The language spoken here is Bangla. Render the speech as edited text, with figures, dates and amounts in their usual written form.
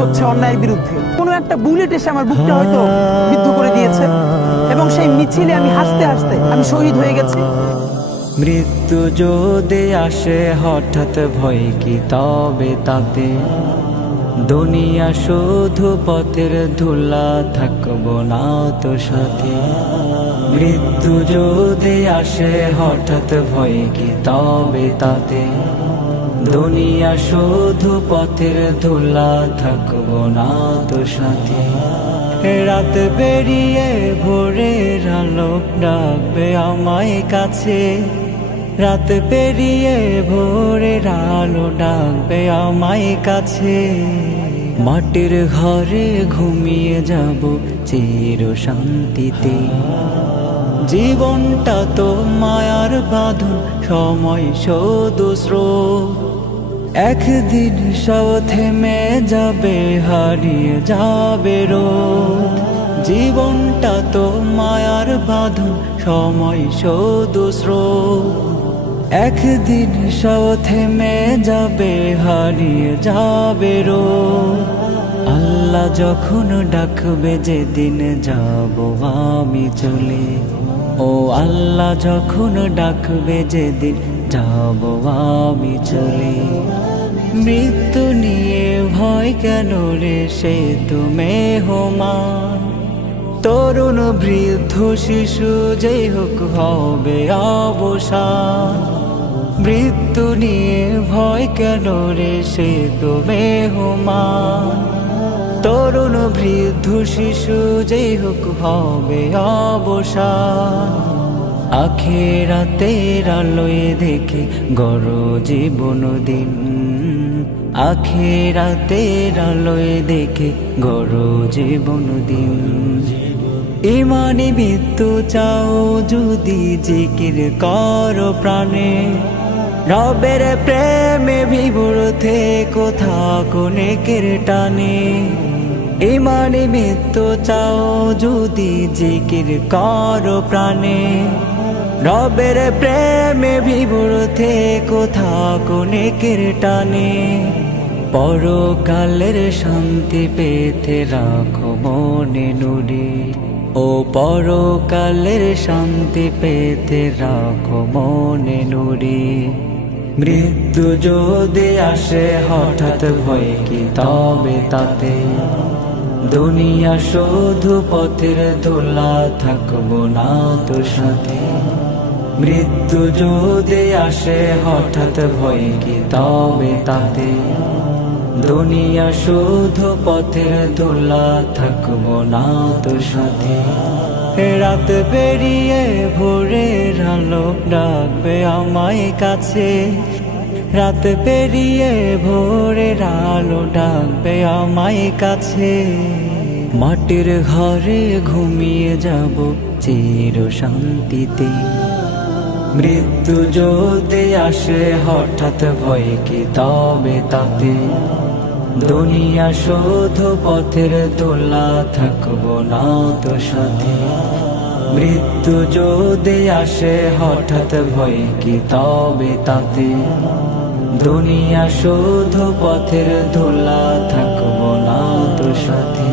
হচ্ছে অন্যায়ের বিরুদ্ধে। কোনো একটা বুলেট এসে আমার বুকটা হয়তো বিদ্ধ করে দিয়েছে এবং সেই মিছিলে আমি হাসতে হাসতে আমি শহীদ হয়ে গেছি। মৃত্যু যদি আসে হঠাৎ ভয় কি তবে তাতে, দুনিয়া শুধু পথের ধুলা থাকবো না তো সাথে। মৃত্যু যদি আসে হঠাৎ ভয় কি তবে তাতে, দুনিয়া শুধু পথের ধুলা থাকবো না তো সাথে। রাত বেরিয়ে ভোরের আলো ডাকবে আমায় কাছে, রাত পেরিয়ে ভোরের আলো ডাকবে আমায় কাছে। মাটির ঘরে ঘুমিয়ে যাব চির শান্তিতে, জীবনটা তো মায়ার বাঁধন, সময় শুধু স্রোত। একদিন সব থেমে যাবে, হারিয়ে যাবে রোদ। জীবনটা তো মায়ার বাঁধন, সময় শুধু স্রোত। একদিন সব থেমে যাবে, হারিয়ে যাবে রোদ। আল্লাহ যখন ডাকবে যেদিন যাব আমি চলে, ও আল্লাহ যখন ডাকবে যেদিন যাব আমি চলে। মৃত্যু নিয়ে ভয় কেন রে, সে তো মেহমান। তরুণ বৃদ্ধ শিশু যেই হোক হবে অবসান। মৃত্যু নিয়ে ভয় কেন রে, সে তো মেহমান। তরুণ বৃদ্ধ শিশু যেই হোক হবে অবসান। আখিরাতের আলোয় দেখে গড় জীবন দিন, আখিরাতের আলোয় দেখে গড় জীবন দিন। ইমানি মৃত্যু চাও যদি জিকির করো প্রাণে, রবের প্রেমে বিভোর থেকো থাকো নেকের টানে। ইমানি মৃত্যু চাও যদি জিকির করো প্রাণে, রবের প্রেমে বিভোর থেকো থাকো নেকের টানে। পরকালের শান্তি পেতে রাখো মনে নুরে, ও পরকালের শান্তি পেতে রাখো মনে নুরে। মৃত্যু যদি আসে হঠাৎ ভয় কি তবে তাতে, দুনিয়া শুধু পথের ধুলা থাকবো না তো সাথে। মৃত্যু যদি আসে হঠাৎ ভয় কি তবে তাতে, দুনিয়া শুধু পথের ধুলা থাকবো না তো সাথে। রাত বেরিয়ে ভোরের আলো ডাকবে আমায় কাছে, রাত পেরিয়ে ভোরের আলো ডাকবে আমায় কাছে। মাটির ঘরে ঘুমিয়ে যাব চির শান্তিতে। মৃত্যু যদি আসে হঠাৎ ভয় কি তবে তাতে, দুনিয়া শুধু পথের ধুলা থাকবো না তো সাথে। মৃত্যু যদি আসে হঠাৎ ভয় কি তবে তাতে, দুনিয়া শুধু পথের ধুলা থাকবো না তো সাথে।